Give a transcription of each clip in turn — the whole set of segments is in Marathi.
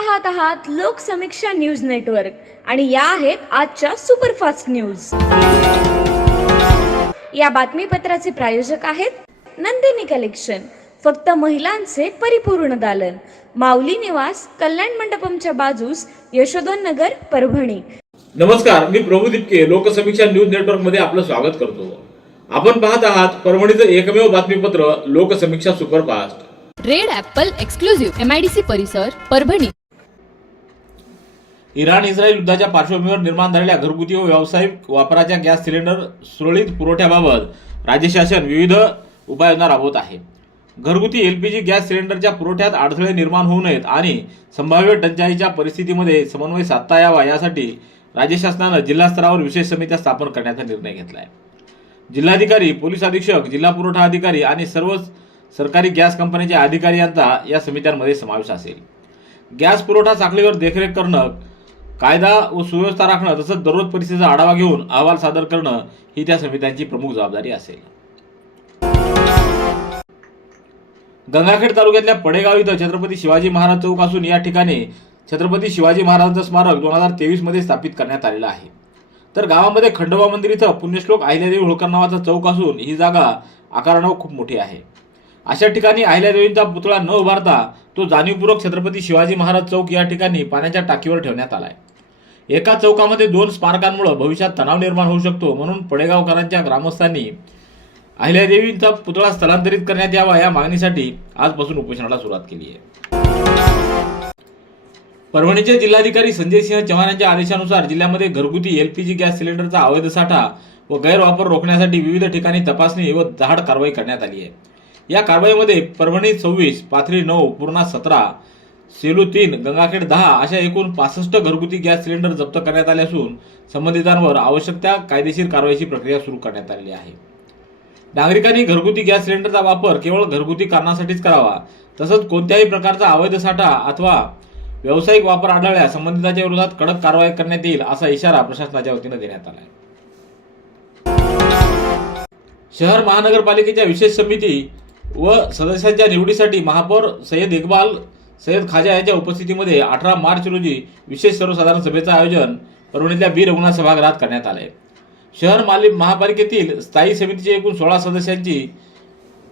पाहत आहात लोकसमीक्षा न्यूज नेटवर्क आणि या आहेत आजच्या सुपरफास्ट न्यूज। या बातमीपत्राचे प्रायोजक आहेत नंदिनी कलेक्शन, फक्त महिलांचे परिपूर्ण दालन, माऊली निवास, कल्याण मंडपमच्या बाजूस, यशोधन नगर, परभणी। नमस्कार, मी प्रभू दिपके लोकसमीक्षा न्यूज नेटवर्क मध्ये आपलं स्वागत करतो। आपण पाहत आहात परभणीचं एकमेव बातमीपत्र Loksamiksha superfast. Red Apple exclusive MIDC परिसर परभणी। इराण इस्रायल युद्धाच्या पार्श्वभूमीवर निर्माण झालेल्या घरगुती व व्यावसायिक वापराच्या गॅस सिलेंडर सुरळीत पुरवठ्याबाबत राज्य शासन विविध उपाययोजना राबवत आहे। घरगुती LPG गॅस सिलेंडरच्या पुरवठ्यात अडथळे निर्माण होऊ नयेत आणि संभाव्य टंचाईच्या परिस्थितीमध्ये समन्वय साधता यावा यासाठी राज्य शासनाने जिल्हा स्तरावर विशेष समित्या स्थापन करण्याचा निर्णय घेतला आहे। जिल्हाधिकारी, पोलीस अधीक्षक, जिल्हा पुरवठा अधिकारी आणि सर्व सरकारी गॅस कंपन्यांचे अधिकारी यांचा या समित्यांमध्ये समावेश असेल। गॅस पुरवठा साखळीवर देखरेख करणं, कायदा व सुव्यवस्था राखणं तसंच दररोज परिस्थितीचा आढावा घेऊन अहवाल सादर करणं ही त्या समित्यांची प्रमुख जबाबदारी असेल। गंगाखेड तालुक्यातल्या पडेगाव इथं छत्रपती शिवाजी महाराज चौक असून या ठिकाणी छत्रपती शिवाजी महाराजांचं स्मारक 2023 मध्ये स्थापित करण्यात आलेलं आहे। तर गावामध्ये खंडोबा मंदिर इथं पुण्यश्लोक अहिल्यादेवी होळकर नावाचा चौक असून ही जागा आकारानं खूप मोठी आहे। अशा ठिकाणी अहिल्यादेवींचा पुतळा न उभारता तो जाणीवपूर्वक छत्रपती शिवाजी महाराज चौक या ठिकाणी पाण्याच्या टाकीवर ठेवण्यात आलाय। एका चौकामध्ये 2 स्मारकांमुळे भविष्यात तणाव निर्माण होऊ शकतो, म्हणून पडेगावकरांच्या ग्रामस्थांनी अहिल्यादेवींचा पुतळा स्थलांतरित करण्यात यावा या मागणीसाठी आजपासून उपोषणाला सुरुवात केली आहे। परभणीचे जिल्हाधिकारी संजय सिंह चव्हाण यांच्या आदेशानुसार जिल्ह्यामध्ये घरगुती LPG गॅस सिलेंडरचा अवैध साठा व गैरवापर रोखण्यासाठी विविध ठिकाणी तपासणी व धाड कारवाई करण्यात आली आहे। या कारवाईमध्ये परभणी 26, पाथरी 9, पूर्णा 17, सेलू 3, गंगाखेड 10 अशा एकूण 65 घरगुती गॅस सिलेंडर जप्त करण्यात आले असून संबंधितांवर आवश्यक त्या कायदेशीर कारवाईची प्रक्रिया सुरू करण्यात आली आहे। नागरिकांनी घरगुती गॅस सिलेंडरचा वापर केवळ घरगुती कारणासाठीच करावा, तसंच कोणत्याही प्रकारचा अवैध साठा अथवा व्यावसायिक वापर आढळल्यास संबंधितांच्या विरोधात कडक कारवाई करण्यात येईल असा इशारा प्रशासनाच्या वतीने देण्यात आला आहे। शहर महानगरपालिकेच्या विशेष समिती व सदस्यांच्या निवडीसाठी महापौर सय्यद इक्बाल सय्यद खाजा यांच्या उपस्थितीमध्ये 18 मार्च रोजी विशेष सर्वसाधारण सभेचं आयोजन परभणीतल्या बी रघुनाथ सभागृहात करण्यात आले। शहर महापालिकेतील स्थायी समितीचे एकूण 16 सदस्यांची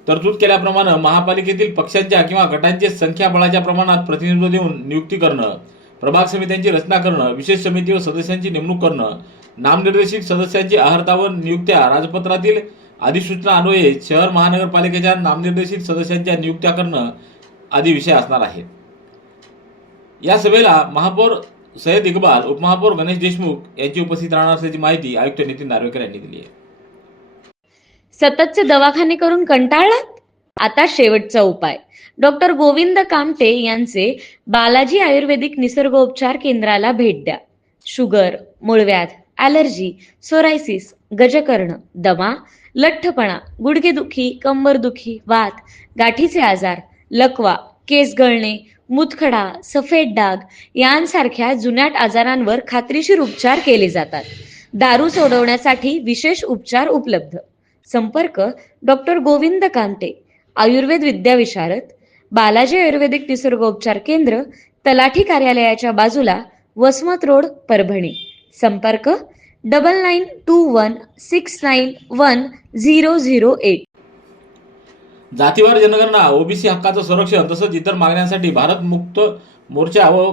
तरतूद केल्याप्रमाणे महापालिकेतील पक्षांच्या किंवा गटांचे संख्याबळाच्या प्रमाणात प्रतिनिधित्व देऊन नियुक्ती करणं, प्रभाग समित्यांची रचना करणं, विशेष समिती व सदस्यांची नेमणूक करणं, नामनिर्देशित सदस्यांची अर्हता व नियुक्त्या राजपत्रातील अधिसूचना अन्वये शहर महानगरपालिकेच्या नामनिर्देशित सदस्यांच्या नियुक्त्या करणं आदी विषय असणार आहेत। या सभेला महापौर सय्यद इक्बाल, उपमहापौर गणेश देशमुख यांची उपस्थित राहणार असल्याची माहिती आयुक्त नितीन नार्वेकर यांनी दिली आहे। सततचे दवाखाने करून कंटाळलात? आता शेवटचा उपाय। डॉक्टर गोविंद कामटे यांचे बालाजी आयुर्वेदिक निसर्गोपचार केंद्राला भेट द्या। शुगर, मूळव्याध, ॲलर्जी, सोरायसिस, गजकर्ण, दमा, लठ्ठपणा, गुडघेदुखी, कंबरदुखी, वात, गाठीचे आजार, लकवा, केस गळणे, मूतखडा, सफेद डाग यांसारख्या जुनाट आजारांवर खात्रीशीर उपचार केले जातात। दारू सोडवण्यासाठी विशेष उपचार उपलब्ध। संपर्क डॉक्टर गोविंद कामटे, आयुर्वेद विद्याविशारद, बालाजी आयुर्वेदिक निसर्गोपचार केंद्र, तलाठी कार्यालयाच्या बाजूला, वसमत रोड, परभणी। संपर्क 9921691008। जातीवार जनगणना, OBC हक्काचं संरक्षण तसंच इतर मागण्यांसाठी भारत मुक्त मोर्चा व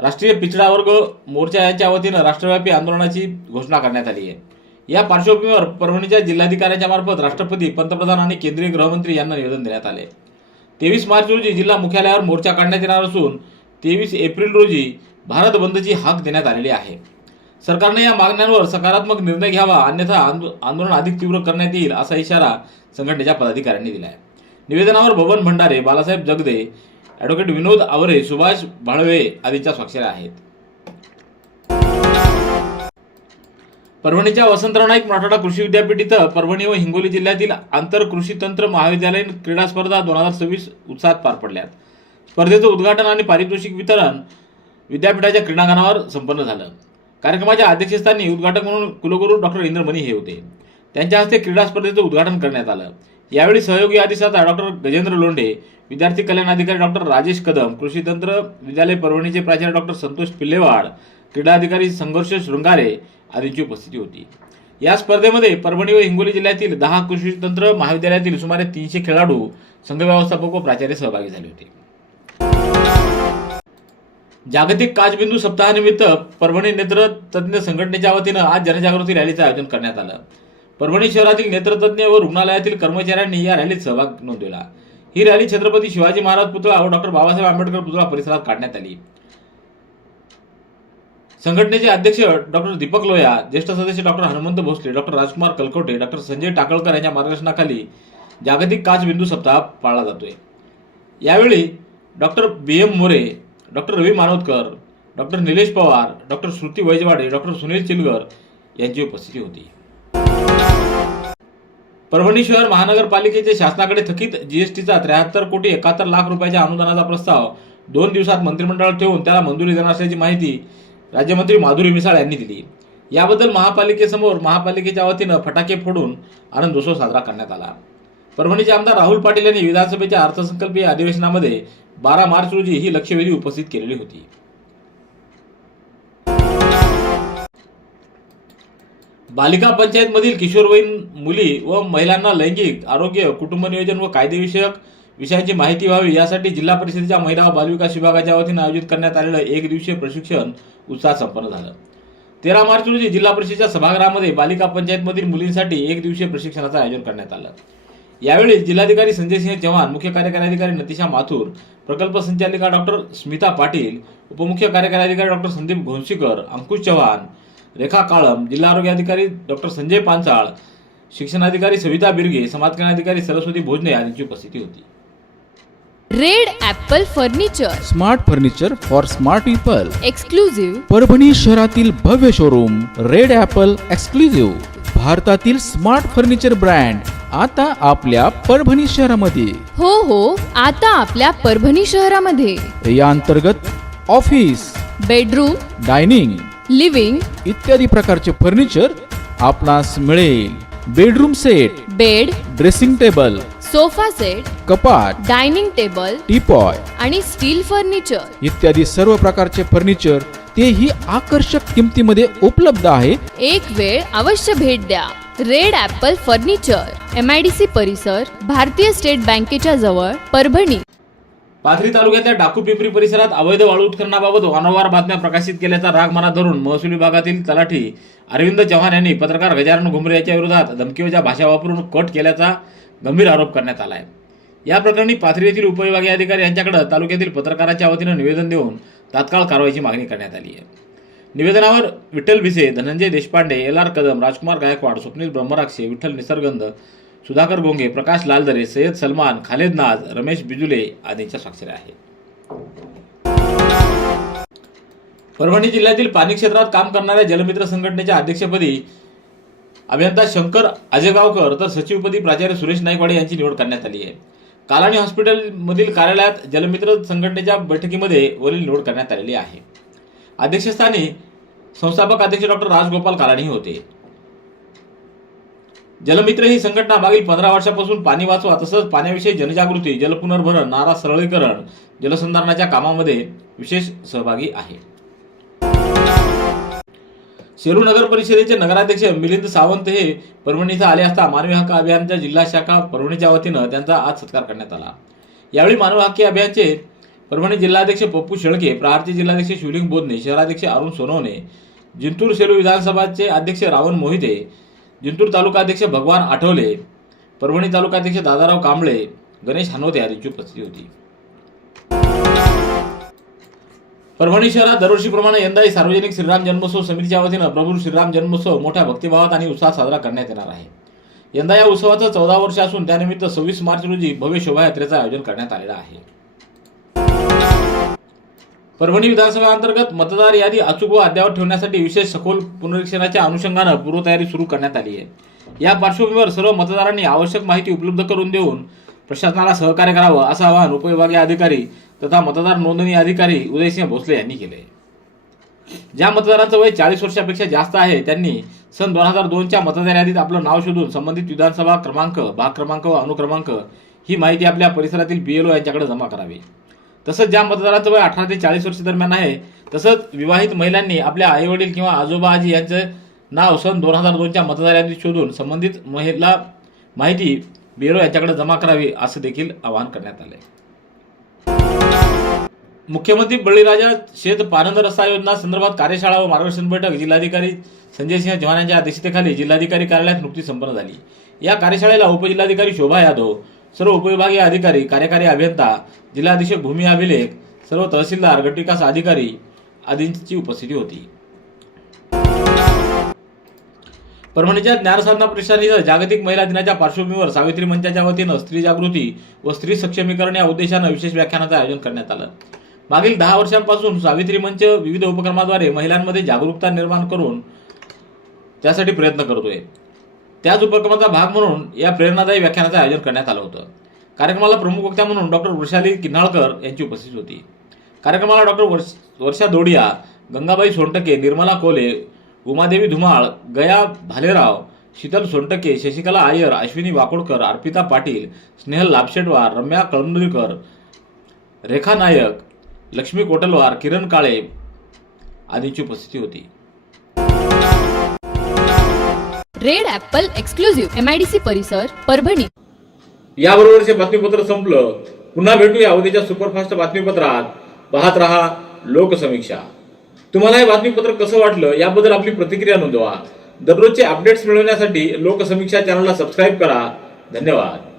राष्ट्रीय पिछडा वर्ग मोर्चा यांच्या वतीनं राष्ट्रव्यापी आंदोलनाची घोषणा करण्यात आली आहे। या पार्श्वभूमीवर परभणीच्या जिल्हाधिकाऱ्यांच्या मार्फत राष्ट्रपती, पंतप्रधान आणि केंद्रीय गृहमंत्री यांना निवेदन देण्यात आले। 23 मार्च रोजी जिल्हा मुख्यालयावर मोर्चा काढण्यात येणार असून 23 एप्रिल रोजी भारत बंदची हाक देण्यात आलेली आहे। सरकारने या मागण्यांवर सकारात्मक निर्णय घ्यावा, अन्यथा आंदोलन अधिक तीव्र करण्यात येईल असा इशारा संघटनेच्या पदाधिकाऱ्यांनी दिला आहे। निवेदनावर बबन भंडारे, बालासाहेब जगदे, ॲडव्होकेट विनोद आवरे, सुभाष भाळवे आदींच्या स्वाक्षऱ्या आहेत। परभणीच्या वसंतराव नाईक मराठवाडा कृषी विद्यापीठ इथं परभणी व हिंगोली जिल्ह्यातील आंतर कृषी तंत्र महाविद्यालयीन क्रीडा स्पर्धा 2026 उत्साहात पार पडल्यात। स्पर्धेचं उद्घाटन आणि पारितोषिक वितरण विद्यापीठाच्या क्रीडांगणावर संपन्न झालं। कार्यक्रमाच्या अध्यक्षस्थानी उद्घाटक म्हणून कुलगुरू डॉक्टर इंद्रमणी हे होते। त्यांच्या हस्ते क्रीडा स्पर्धेचं उद्घाटन करण्यात आलं। यावेळी सहयोगी अधिष्ठाता डॉक्टर गजेंद्र लोंढे, विद्यार्थी कल्याण अधिकारी डॉक्टर राजेश कदम, कृषी तंत्र विद्यालय परभणीचे प्राचार्य डॉक्टर संतोष पिल्लेवाड, क्रीडा अधिकारी संघर्ष शृंगारे आदींची उपस्थिती होती. या स्पर्धेमध्ये परभणी व हिंगोली जिल्ह्यातील 10 कृषी तंत्र महाविद्यालयातील सुमारे 300 खेळाडू, संघ व्यवस्थापक व प्राचार्य सहभागी झाले होते. जागतिक काचबिंदू सप्ताहानिमित्त परभणी नेत्र तज्ञ संघटनेच्या वतीनं आज जनजागृती रॅलीचं आयोजन करण्यात आलं. परभणी शहरातील नेत्रतज्ञ व रुग्णालयातील कर्मचाऱ्यांनी या रॅलीत सहभाग नोंदवला. ही रॅली छत्रपती शिवाजी महाराज पुतळा व डॉक्टर बाबासाहेब आंबेडकर पुतळा परिसरात काढण्यात आली. संघटनेचे अध्यक्ष डॉक्टर दीपक लोया, ज्येष्ठ सदस्य doctor Hanumant Bhosale, doctor Rajkumar Kalkote, doctor Sanjay Takalkar यांच्या मार्गदर्शनाखाली जागतिक काचबिंदू सप्ताह पाळला जातोय. यावेळी doctor BM More, doctor Ravi Manodkar, doctor Nilesh Pawar, doctor Shruti Vaijwade, doctor Sunil Chilgar यांची उपस्थिती होती. परभणी शहर महानगरपालिकेचे शासनाकडे थकीत GSTचा 73 कोटी 71 लाख रुपयाच्या अनुदानाचा प्रस्ताव 2 दिवसात मंत्रिमंडळात ठेवून त्याला मंजुरी देणार असल्याची माहिती राज्यमंत्री माधुरी मिसाळ यांनी दिली. याबद्दल महापालिकेसमोर महापालिकेच्या वतीनं फटाके फोडून आनंदोत्सव साजरा करण्यात आला. परभणीचे आमदार राहुल पाटील यांनी विधानसभेच्या अर्थसंकल्पीय अधिवेशनामध्ये 12 मार्च रोजी ही लक्षवेधी उपस्थित केलेली होती. बालिका पंचायतमधील किशोरवयीन मुली व महिलांना लैंगिक आरोग्य, कुटुंब नियोजन व कायदेविषयक विषयांची माहिती व्हावी यासाठी जिल्हा परिषदेच्या महिला व बालविकास विभागाच्या वतीनं आयोजित करण्यात आलेलं 1 दिवसीय प्रशिक्षण उत्साहात संपन्न झालं. 13 मार्च रोजी जिल्हा परिषदेच्या सभागृहामध्ये बालिका पंचायतमधील मुलींसाठी 1 दिवसीय प्रशिक्षणाचं आयोजन करण्यात आलं. यावेळी जिल्हाधिकारी संजय सिंह चव्हाण, मुख्य कार्यकारी अधिकारी नतिशा माथुर, प्रकल्प संचालिका डॉक्टर स्मिता पाटील, उपमुख्य कार्यकारी अधिकारी डॉक्टर संदीप घोंशीकर, अंकुश चव्हाण, रेखा काळम, जिल्हा आरोग्य अधिकारी डॉक्टर संजय पांचाळ, शिक्षणाधिकारी सविता बिर्गे, समाज कल्याण अधिकारी सरस्वती भोजने यांची उपस्थिती होती. Red Apple furniture, smart furniture for smart people. Exclusive Parbhani शहरातील भव्य शोरूम रेड ॲपल एक्सक्लुझिव्ह, भारतातील स्मार्ट फर्निचर ब्रँड आता आपल्या परभणी शहरामध्ये. हो, आता आपल्या परभणी शहरामध्ये. या अंतर्गत ऑफिस, बेडरूम, डायनिंग, लिव्हिंग इत्यादी प्रकारचे फर्निचर आपणास मिळेल. Bedroom set, bed, dressing table, sofa set, कपाट, डायनिंग टेबल टीपॉय आणि स्टील फर्निचर इत्यादी सर्व प्रकारचे फर्निचर तेही आकर्षक किमतीमध्ये उपलब्ध आहे. एक वेळ अवश्य भेट द्या. रेड ॲपल फर्निचर, MIDC परिसर, भारतीय स्टेट बँकेच्या जवळ, परभणी. पाथरी तालुक्यातल्या डाकू-पिंपरी परिसरात अवैध वाळू उत्खननाबाबत वारंवार बातम्या प्रकाशित केल्याचा राग मनात धरून महसूल विभागातील तलाठी अरविंद चव्हाण यांनी पत्रकार गजानन घुमरे याच्या विरोधात धमकीवजा भाषा वापरून कट केल्याचा गंभीर आरोप करण्यात आला आहे. या प्रकरणी पाथरी येथील उपविभागीय अधिकारी यांच्याकडे तालुक्यातील पत्रकाराच्या वतीनं निवेदन देऊन तात्काळ कारवाईची मागणी करण्यात आली आहे. निवेदनावर विठ्ठल भिसे, धनंजय देशपांडे, LR कदम, राजकुमार गायकवाड, स्वप्नील ब्रह्मराक्षे, विठ्ठल निसर्गंद, सुधाकर गोंगे, प्रकाश लालदरे, सय्यद सलमान, खालेद नाज, रमेश बिजुले आदींच्या स्वाक्षऱ्या आहेत. परभणी जिल्ह्यातील पाणी क्षेत्रात काम करणाऱ्या जलमित्र संघटनेच्या अध्यक्षपदी अभियंता शंकर आजेगावकर तर सचिवपदी प्राचार्य सुरेश नाईकवाडे यांची निवड करण्यात आली आहे. कालानी हॉस्पिटलमधील कार्यालयात जलमित्र संघटनेच्या बैठकीमध्ये वरील निवड करण्यात आलेली आहे. अध्यक्षस्थानी संस्थापक अध्यक्ष डॉक्टर राजगोपाल कालानी होते. जलमित्र ही संघटना मागील 15 वर्षापासून पाणी वाचवा तसंच पाण्याविषयी जनजागृती, जलपुनर्भरण, नारा सरळीकरण, जलसंधारणाच्या कामामध्ये विशेष सहभागी आहे. सेलू नगर परिषदेचे नगराध्यक्ष मिलिंद सावंत हे परभणी इथं आले असता मानवी हक्क अभियानच्या जिल्हा शाखा परभणीच्या वतीनं त्यांचा आज सत्कार करण्यात आला. यावेळी मानवी हक्क अभियानचे परभणी जिल्हाध्यक्ष पप्पू शेळके, प्रहारचे जिल्हाध्यक्ष शिवलिंग बोधने, शहराध्यक्ष अरुण सोनवणे, जिंतूर सेलू विधानसभाचे अध्यक्ष रावण मोहिते, जिंतूर तालुका अध्यक्ष भगवान आठवले, परभणी तालुका अध्यक्ष दादाराव कांबळे, गणेश हनवते यांची उपस्थिती होती. परभणी शहरात दरवर्षीप्रमाणे यंदाही सार्वजनिक श्रीराम जन्मोत्सव समितीच्या वतीनं प्रभू श्रीराम जन्मोत्सव मोठ्या भक्तिभावात आणि उत्साहात साजरा करण्यात येणार आहे. यंदा या उत्सवाचं 14 वर्ष असून त्यानिमित्त 26 मार्च रोजी भव्य शोभायात्रेचं आयोजन करण्यात आलेलं आहे. परभणी विधानसभेअंतर्गत मतदार यादी अचूक व अद्ययावत ठेवण्यासाठी विशेष सखोल पुनरीक्षणाच्या अनुषंगानं पूर्वतयारी सुरू करण्यात आली आहे. या पार्श्वभूमीवर सर्व मतदारांनी आवश्यक माहिती उपलब्ध करून देऊन प्रशासनाला सहकार्य करावं असं आवाहन उपविभागीय अधिकारी तथा मतदार नोंदणी अधिकारी उदयसिंह भोसले यांनी केले. ज्या मतदारांचं वय 40 वर्षापेक्षा जास्त आहे त्यांनी सन 2002च्या मतदार यादीत आपलं नाव शोधून संबंधित विधानसभा क्रमांक, भाग क्रमांक व अनुक्रमांक ही माहिती आपल्या परिसरातील BLO यांच्याकडे जमा करावी. तसंच ज्या मतदारांचं वय 18 ते 40 वर्ष दरम्यान आहे, तसंच विवाहित महिलांनी आपल्या आईवडील किंवा आजोबा आजी यांचं नाव सन 2002च्या मतदार यादीत शोधून संबंधित महिला माहिती BLO यांच्याकडे जमा करावी असं देखील आवाहन करण्यात आले. मुख्यमंत्री बळीराजा शेत पानंद रस्ता योजना संदर्भात कार्यशाळा व मार्गदर्शन बैठक जिल्हाधिकारी संजय सिंह चव्हाण यांच्या अध्यक्षतेखाली जिल्हाधिकारी कार्यालयात नुकतीच संपन्न झाली. या कार्यशाळेला उपजिल्हाधिकारी शोभा यादव, सर्व उपविभागीय अधिकारी, कार्यकारी अभियंता, जिल्हाधीशक भूमी अभिलेख, सर्व तहसीलदार, गटविकास अधिकारी आदींची उपस्थिती होती. परभणीच्या ज्ञानसाधना प्रतिष्ठान जागतिक महिला दिनाच्या पार्श्वभूमीवर सावित्री मंचाच्या वतीनं स्त्री जागृती व स्त्री सक्षमीकरण या उद्देशानं विशेष व्याख्यानाचं आयोजन करण्यात आलं. मागील 10 वर्षांपासून सावित्री मंच विविध उपक्रमाद्वारे महिलांमध्ये जागरूकता निर्माण करून त्यासाठी प्रयत्न करतोय. त्याच उपक्रमाचा भाग म्हणून या प्रेरणादायी व्याख्यानाचं आयोजन करण्यात आलं होतं. कार्यक्रमाला प्रमुख वक्त्या म्हणून डॉक्टर वृषाली किन्हाळकर यांची उपस्थिती होती. कार्यक्रमाला डॉक्टर वर्षा दोडिया, गंगाबाई सोनटके, निर्मला कोले, उमादेवी धुमाळ, गया भालेराव, शीतल सोनटके, शशिकला आयर, अश्विनी वाकोडकर, अर्पिता पाटील, स्नेहल लाभशेटवार, रम्या कळमनुरीकर, रेखा नायक, लक्ष्मी कोटलवार, किरण काळे आदींची उपस्थिती होती. रेड ॲपल एक्सक्लुझिव्ह MIDC परिसर परभणी. याबरोबरचे बातमीपत्र संपलं. पुन्हा भेटूया उद्याच्या सुपरफास्ट बातमीपत्रात. पाहत रहा लोकसमीक्षा. तुम्हाला हे बातमीपत्र कसं वाटलं याबद्दल आपली प्रतिक्रिया नोंदवा. दररोजचे अपडेट्स मिळवण्यासाठी लोकसमीक्षा चॅनलला सबस्क्राईब करा. धन्यवाद.